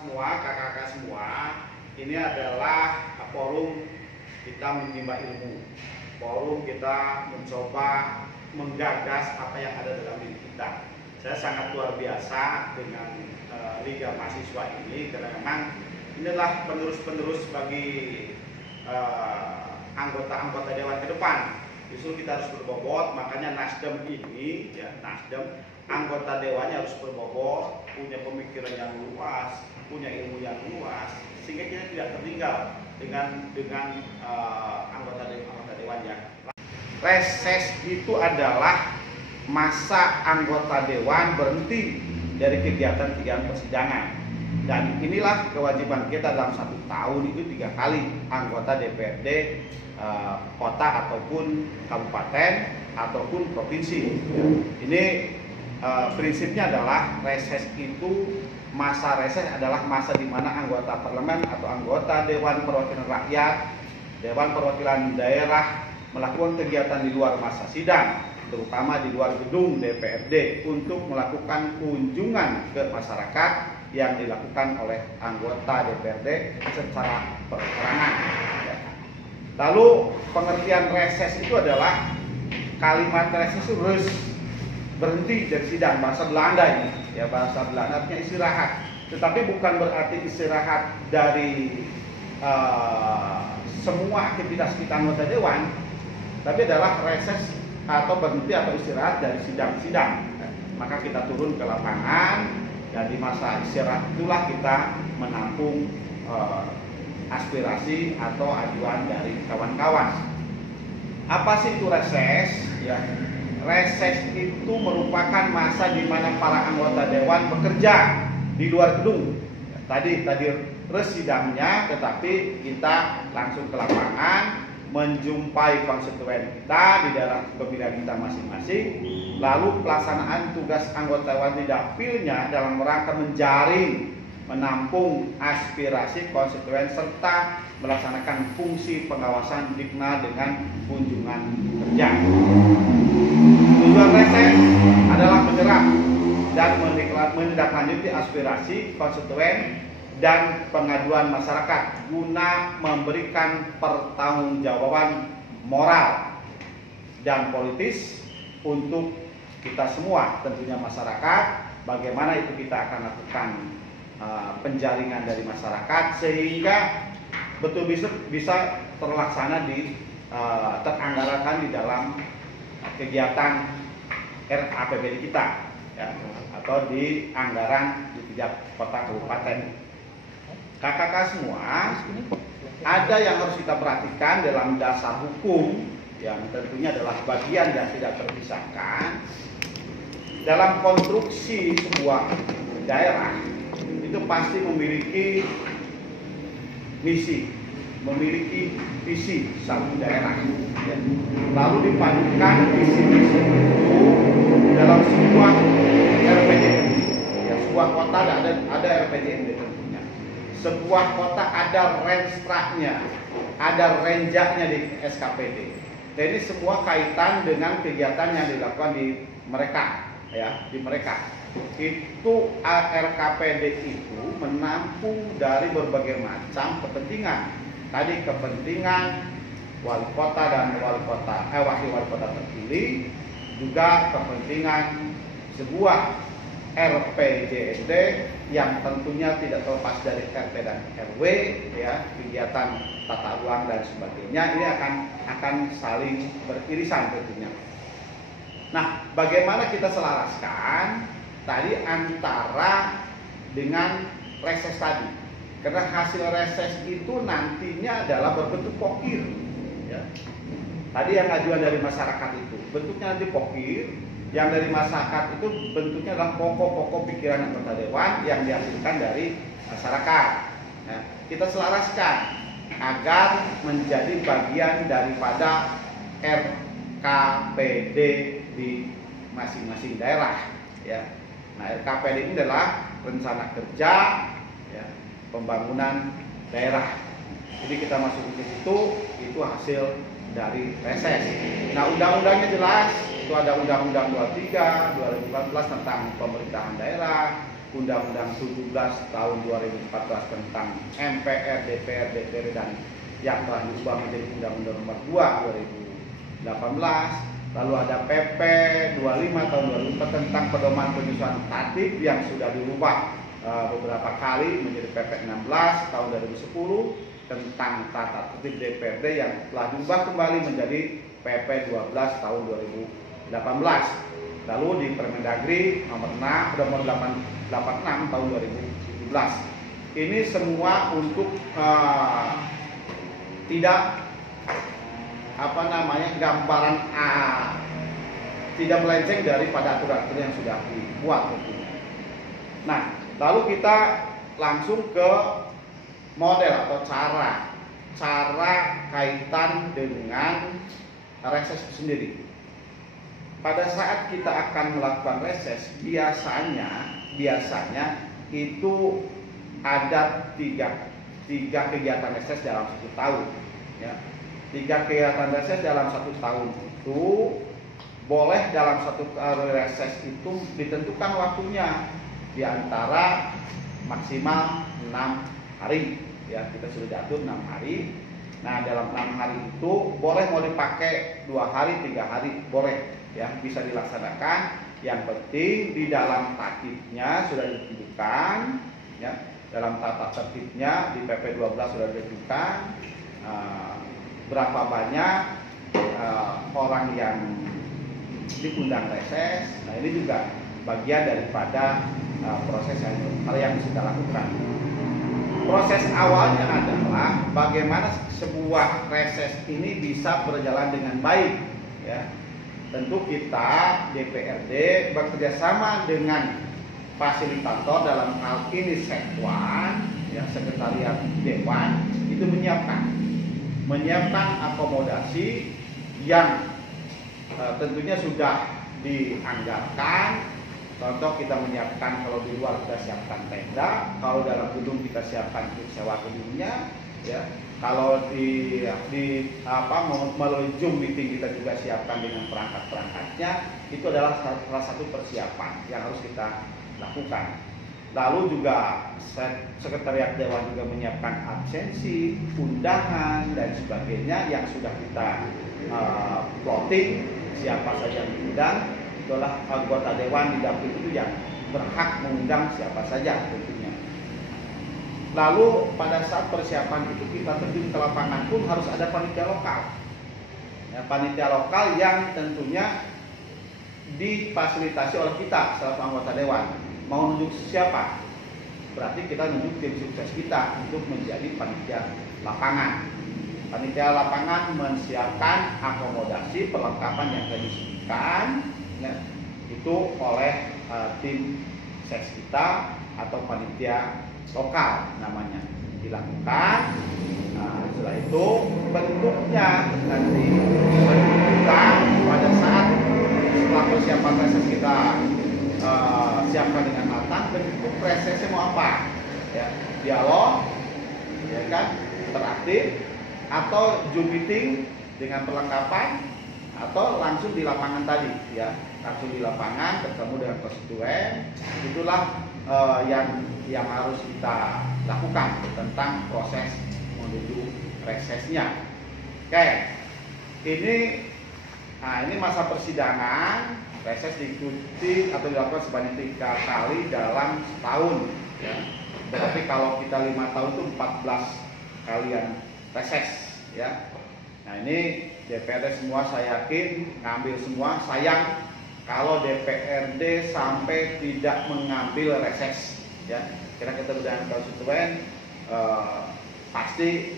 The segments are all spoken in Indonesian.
semua, kakak-kakak semua, ini adalah forum kita menimba ilmu. Forum kita mencoba menggagas apa yang ada dalam diri kita. Saya sangat luar biasa dengan Liga Mahasiswa ini karena memang inilah penerus-penerus bagi anggota-anggota dewan ke depan. Justru kita harus berbobot, makanya Nasdem ini, ya Nasdem, anggota dewannya harus berbobot, punya pemikiran yang luas, punya ilmu yang luas, sehingga kita tidak tertinggal dengan anggota dewan yang. Reses itu adalah masa anggota dewan berhenti dari kegiatan-kegiatan persidangan. Dan inilah kewajiban kita dalam 1 tahun itu 3 kali anggota DPRD kota ataupun kabupaten ataupun provinsi. Ini prinsipnya adalah reses itu, masa reses adalah masa di mana anggota parlemen atau anggota Dewan Perwakilan Rakyat, Dewan Perwakilan Daerah melakukan kegiatan di luar masa sidang, terutama di luar gedung DPRD untuk melakukan kunjungan ke masyarakat yang dilakukan oleh anggota DPRD secara perorangan. Lalu pengertian reses itu adalah kalimat reses itu berhenti dari sidang, bahasa Belanda ini, ya bahasa Belanda artinya istirahat. Tetapi bukan berarti istirahat dari semua aktivitas kita anggota dewan, tapi adalah reses atau berhenti atau istirahat dari sidang-sidang. Maka kita turun ke lapangan dan di masa istirahat itulah kita menampung aspirasi atau ajuan dari kawan-kawan. Apa sih itu reses? Ya, reses itu merupakan masa di mana para anggota dewan bekerja di luar gedung. Ya, tadi sidangnya, tetapi kita langsung ke lapangan, menjumpai konstituen kita di daerah pemilihan kita masing-masing. Lalu pelaksanaan tugas anggota dewan di dapilnya dalam rangka menjaring, menampung aspirasi konstituen serta melaksanakan fungsi pengawasan dikenal dengan kunjungan kerja. Tujuan reses adalah menyerap dan menindaklanjuti aspirasi konstituen dan pengaduan masyarakat guna memberikan pertanggungjawaban moral dan politis untuk kita semua, tentunya masyarakat. Bagaimana itu kita akan lakukan penjaringan dari masyarakat sehingga betul bisa terlaksana teranggarkan di dalam kegiatan RAPBD kita, ya, atau di anggaran di tiap kota kabupaten. Kakak-kakak semua, ada yang harus kita perhatikan dalam dasar hukum yang tentunya adalah bagian yang tidak terpisahkan dalam konstruksi sebuah daerah. Itu pasti memiliki misi, memiliki visi satu daerah, ya. Lalu dipadukan visi-visi itu dalam sebuah RPJMD, ya, sebuah kota ada RPJMD tentunya. Sebuah kota ada renstra-nya, ada renjaknya di SKPD. Dan ini semua kaitan dengan kegiatan yang dilakukan di mereka, ya, di mereka. Itu RKPD itu menampung dari berbagai macam kepentingan. Tadi kepentingan wali kota dan wakil wali kota terpilih, juga kepentingan sebuah RPJMD yang tentunya tidak terlepas dari RT dan RW, ya, kegiatan tata ruang dan sebagainya. Ini akan saling beririsan tentunya. Nah, bagaimana kita selaraskan tadi antara dengan reses tadi, karena hasil reses itu nantinya adalah berbentuk pokir, ya. Tadi yang ajuan dari masyarakat itu bentuknya nanti pokir, yang dari masyarakat itu bentuknya adalah pokok-pokok pikiran anggota dewan yang dihasilkan dari masyarakat. Nah, kita selaraskan agar menjadi bagian daripada RKPD di masing-masing daerah, ya. Nah, RKPD ini adalah rencana kerja, ya, pembangunan daerah. Jadi kita masuk ke situ, itu hasil dari reses. Nah, undang-undangnya jelas, itu ada Undang-Undang 23 2014 tentang pemerintahan daerah, Undang-Undang 17 tahun 2014 tentang MPR, DPR, DPR dan yang telah diubah menjadi Undang-Undang Nomor 2 2018. Lalu ada PP 25 tahun 2004 tentang pedoman penyusunan tatib yang sudah dirubah beberapa kali menjadi PP 16 tahun 2010 tentang tata tertib DPRD yang telah diubah kembali menjadi PP 12 tahun 2018. Lalu di Permendagri nomor 86 tahun 2017. Ini semua untuk tidak gambaran tidak melenceng daripada aturan yang sudah dibuat tentunya. Nah, lalu kita langsung ke model atau cara kaitan dengan reses itu sendiri. Pada saat kita akan melakukan reses, biasanya itu ada tiga kegiatan reses dalam 1 tahun. Ya. 3 kegiatan reses dalam 1 tahun itu boleh dalam 1 reses itu ditentukan waktunya di antara maksimal 6 hari. Ya, kita sudah diatur 6 hari. Nah, dalam 6 hari itu boleh mau dipakai 2 hari, 3 hari, boleh. Ya, bisa dilaksanakan. Yang penting di dalam tatibnya sudah ditentukan, ya, dalam tata tertibnya di PP 12 sudah ditentukan berapa banyak orang yang diundang reses. Nah, ini juga bagian daripada proses yang bisa kita lakukan. Proses awalnya adalah bagaimana sebuah reses ini bisa berjalan dengan baik. Ya. Tentu kita DPRD bekerjasama dengan fasilitator dalam hal ini Sekwan, ya, Sekretariat Dewan itu menyiapkan akomodasi yang tentunya sudah dianggarkan. Contoh kita menyiapkan, kalau di luar kita siapkan tenda, kalau dalam gedung kita siapkan untuk sewa gedungnya, ya. Kalau melalui Zoom meeting kita juga siapkan dengan perangkat-perangkatnya. Itu adalah salah satu persiapan yang harus kita lakukan. Lalu juga Sekretariat Dewan juga menyiapkan absensi, undangan dan sebagainya yang sudah kita plotting siapa saja yang diundang. Itulah anggota Dewan di dapil itu yang berhak mengundang siapa saja tentunya. Lalu pada saat persiapan itu kita terjun ke lapangan pun harus ada panitia lokal. Ya, panitia lokal yang tentunya difasilitasi oleh kita selaku anggota Dewan. Mau nunjuk siapa? Berarti kita nunjuk tim sukses kita untuk menjadi panitia lapangan. Panitia lapangan menyiapkan akomodasi perlengkapan yang tadi disebutkan, ya, itu oleh tim ses kita atau panitia lokal namanya dilakukan. Nah, setelah itu bentuknya nanti menentukan pada saat setelah persiapan reses kita siapkan dengan matang, bentuk resesnya mau apa? Ya, dialog, ya kan, interaktif, atau Zoom meeting dengan perlengkapan, atau langsung di lapangan tadi, ya, langsung di lapangan ketemu dengan konstituen. Itulah yang harus kita lakukan tentang proses menuju resesnya. Oke, ini masa persidangan. Reses diikuti atau dilakukan sebanyak 3 kali dalam setahun. Ya. Berarti kalau kita 5 tahun itu 14 kalian reses. Ya. Nah, ini DPRD semua saya yakin ngambil semua. Sayang kalau DPRD sampai tidak mengambil reses. Ya. Kira kita dengan konstituen pasti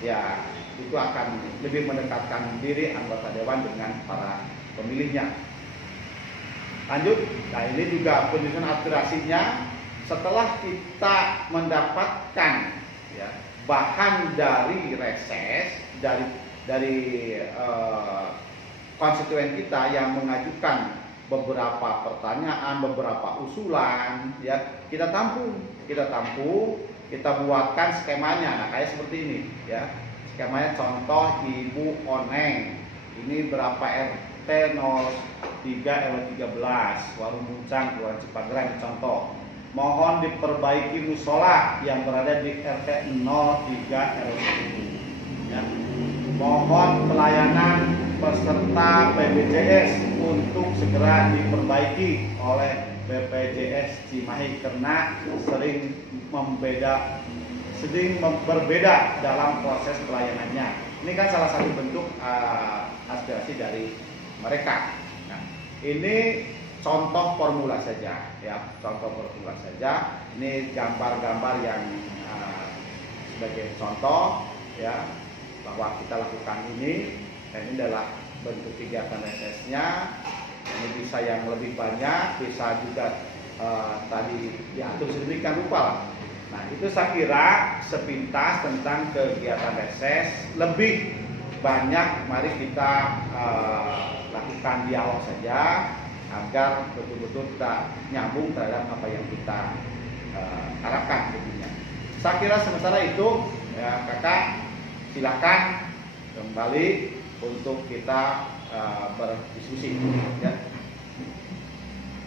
ya itu akan lebih mendekatkan diri anggota dewan dengan para pemilihnya. Lanjut, nah ini juga penyusunan aspirasinya. Setelah kita mendapatkan, ya, bahan dari reses dari konstituen kita yang mengajukan beberapa pertanyaan, beberapa usulan, ya, kita tampung, kita buatkan skemanya. Nah, kayak seperti ini, ya. Skemanya contoh Ibu Oneng, ini berapa RT 03 RW 13 Warung Muncang Kelurahan Cipageran, contoh. mohon diperbaiki musola yang berada di RT 03 RW 1. Ya. Mohon pelayanan peserta BPJS untuk segera diperbaiki oleh BPJS Cimahi karena sering berbeda dalam proses pelayanannya. Ini kan salah satu bentuk aspirasi dari mereka. Nah, ini contoh formula saja, ya, contoh formula saja. Ini gambar-gambar yang sebagai contoh, ya, bahwa kita lakukan ini. Dan ini adalah bentuk kegiatan resesnya. Ini bisa yang lebih banyak, bisa juga tadi diatur sedemikian rupa. Nah, itu saya kira sepintas tentang kegiatan reses. Lebih banyak mari kita lakukan dialog saja agar betul-betul kita nyambung terhadap apa yang kita harapkan tentunya. Saya kira sementara itu, ya, kakak silakan kembali untuk kita berdiskusi, ya.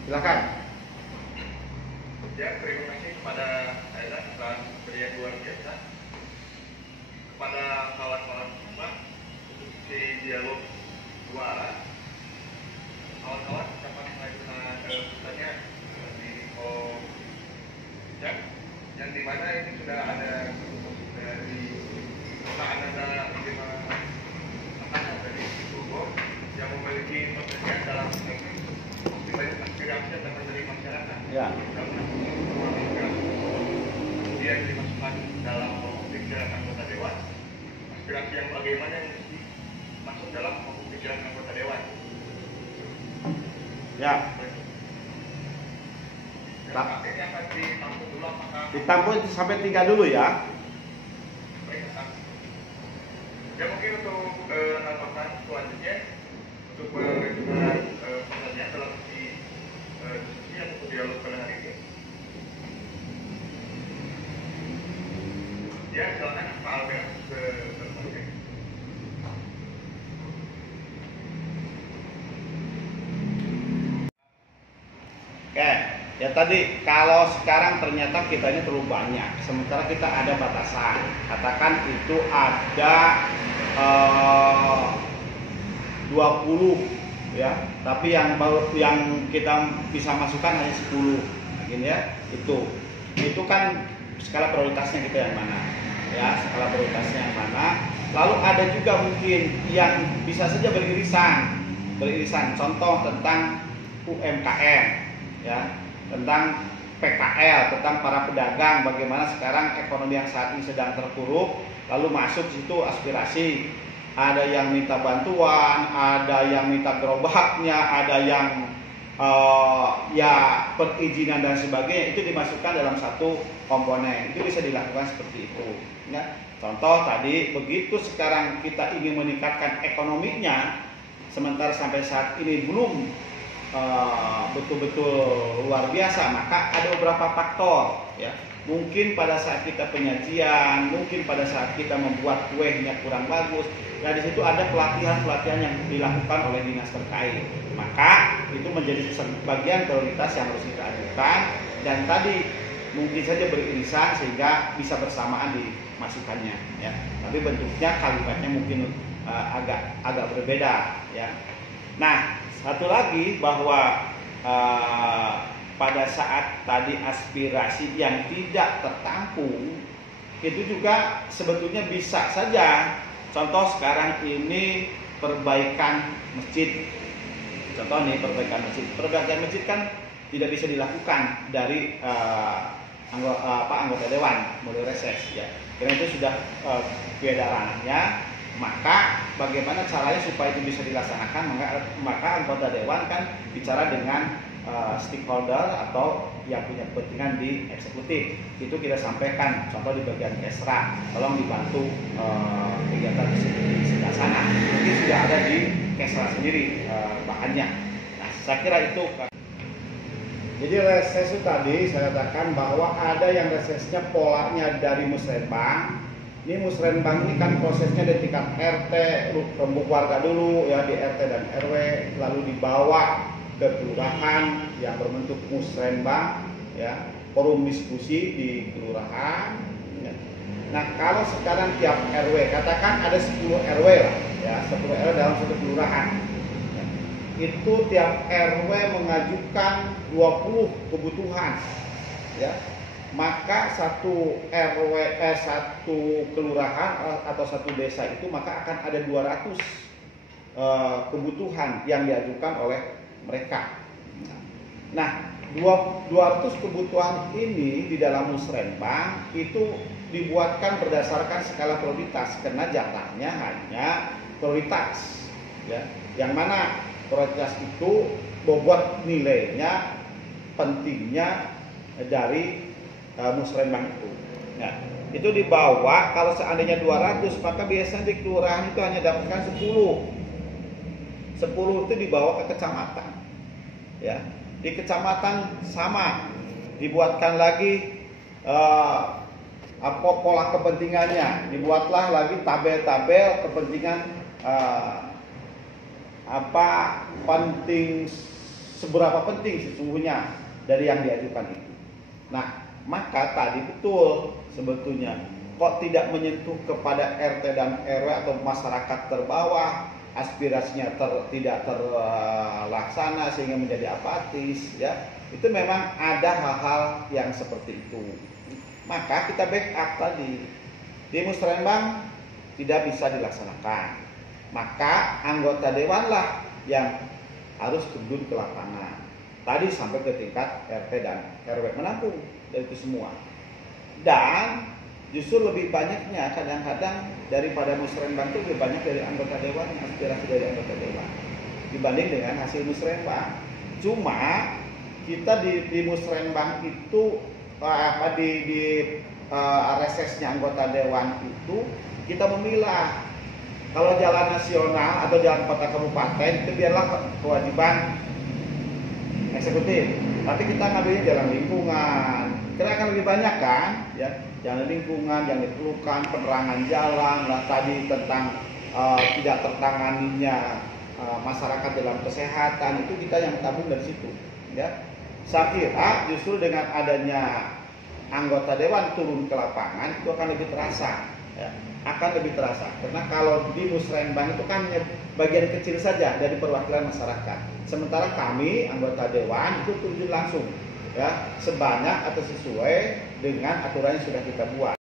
Silakan. Ya, terima kasih kepada Aida atas kerja luar biasa, kepada kawan-kawan semua untuk si dialog dua arah. Kawan-kawan dapat mengajukan pesannya di info ya, yang dimana ini sudah ada dari Anda lima angkatan dari Bogor yang memiliki pekerjaan dalam wilayah aspirasi dan dari masyarakat. Ya. Dia dimasukkan dalam pikiran anggota dewan. Aspirasi yang bagaimana yang mesti masuk dalam pikiran anggota dewan. Ya. Ini akan ditampung dulu apakah? Ditampung sampai 3 dulu ya. Ya mungkin untuk nambahkan selanjutnya untuk mengajukan pertanyaan dalam diskusi yang untuk dialog pada hari ini. Ya, silakan Pak Albert berkomentar. Oke, ya tadi kalau sekarang ternyata kita ini terlalu banyak, sementara kita ada batasan. Katakan itu ada 20, ya, tapi yang kita bisa masukkan hanya 10, gini ya. Itu kan skala prioritasnya kita yang mana, ya, skala prioritasnya yang mana. Lalu ada juga mungkin yang bisa saja beririsan. Contoh tentang UMKM, ya, tentang PKL, tentang para pedagang, bagaimana sekarang ekonomi yang saat ini sedang terpuruk, lalu masuk situ aspirasi. Ada yang minta bantuan, ada yang minta gerobaknya, ada yang ya perizinan dan sebagainya, itu dimasukkan dalam satu komponen. Itu bisa dilakukan seperti itu, ya. Contoh tadi, begitu sekarang kita ingin meningkatkan ekonominya, sementara sampai saat ini belum betul-betul luar biasa, maka ada beberapa faktor, ya. Mungkin pada saat kita penyajian, mungkin pada saat kita membuat kuenya kurang bagus. Nah, di situ ada pelatihan yang dilakukan oleh dinas terkait. Maka itu menjadi bagian prioritas yang harus kita ajukan, dan tadi mungkin saja beririsan sehingga bisa bersamaan dimasukkannya, ya. Tapi bentuknya kalimatnya mungkin agak berbeda, ya. Nah, satu lagi bahwa pada saat tadi aspirasi yang tidak tertampung itu juga sebetulnya bisa saja. Contoh sekarang ini perbaikan masjid. Contoh nih perbaikan masjid. Perbaikan masjid kan tidak bisa dilakukan dari anggota dewan melalui reses, ya. Karena itu sudah beda ranahnya. Maka bagaimana caranya supaya itu bisa dilaksanakan? Maka anggota dewan kan bicara dengan stakeholder atau yang punya kepentingan di eksekutif. Itu kita sampaikan, contoh di bagian Kesra, tolong dibantu kegiatan di sebelah sana. Mungkin sudah ada di Kesra sendiri bahannya. Nah, saya kira itu. Jadi reses itu tadi saya katakan bahwa ada yang resesnya polanya dari musrenbang. Ini musrenbang ini kan prosesnya di tingkat RT, rembuk warga dulu, ya, di RT dan RW, lalu dibawa ke kelurahan yang berbentuk musrenbang, ya. forum diskusi di kelurahan. Ya. Nah, kalau sekarang tiap RW, katakan ada 10 RW lah, ya, 10 RW dalam satu kelurahan. Ya. Itu tiap RW mengajukan 20 kebutuhan, ya. Maka satu RW, satu kelurahan atau satu desa itu maka akan ada 200 kebutuhan yang diajukan oleh mereka. Nah, 200 kebutuhan ini di dalam musrenbang itu dibuatkan berdasarkan skala prioritas karena jatahnya hanya prioritas, ya. Yang mana prioritas itu bobot nilainya, pentingnya dari musrenbang itu. Nah, itu dibawa, kalau seandainya 200 maka biasanya di kelurahan itu hanya dapatkan 10 itu dibawa ke kecamatan, ya. Di kecamatan sama dibuatkan lagi pola kepentingannya, dibuatlah lagi tabel-tabel kepentingan penting, seberapa penting sesungguhnya dari yang diajukan itu. Nah, maka tadi betul sebetulnya kok tidak menyentuh kepada RT dan RW atau masyarakat terbawah, aspirasinya tidak terlaksana sehingga menjadi apatis, ya. Itu memang ada hal-hal yang seperti itu. Maka kita backup tadi di musrenbang tidak bisa dilaksanakan, maka anggota dewan lah yang harus terjun ke lapangan tadi sampai ke tingkat RT dan RW, menampung dari itu semua. Dan justru lebih banyaknya kadang-kadang daripada musrenbang itu lebih banyak dari anggota dewan, aspirasi dari anggota dewan dibanding dengan hasil musrenbang. Cuma kita di musrenbang itu di resesnya anggota dewan itu kita memilah. Kalau jalan nasional atau jalan kota kabupaten itu biarlah kewajiban eksekutif, tapi kita ngambilnya jalan lingkungan. Kira akan lebih banyak kan, ya, jalan lingkungan yang diperlukan, penerangan jalan lah tadi tentang tidak tertanganinya masyarakat dalam kesehatan, itu kita yang tabung dari situ, ya. Saya kira justru dengan adanya anggota dewan turun ke lapangan itu akan lebih terasa, ya, akan lebih terasa. Karena kalau di musrenbang itu kan bagian kecil saja dari perwakilan masyarakat. Sementara kami anggota dewan itu turun langsung, ya, sebanyak atau sesuai dengan aturan yang sudah kita buat.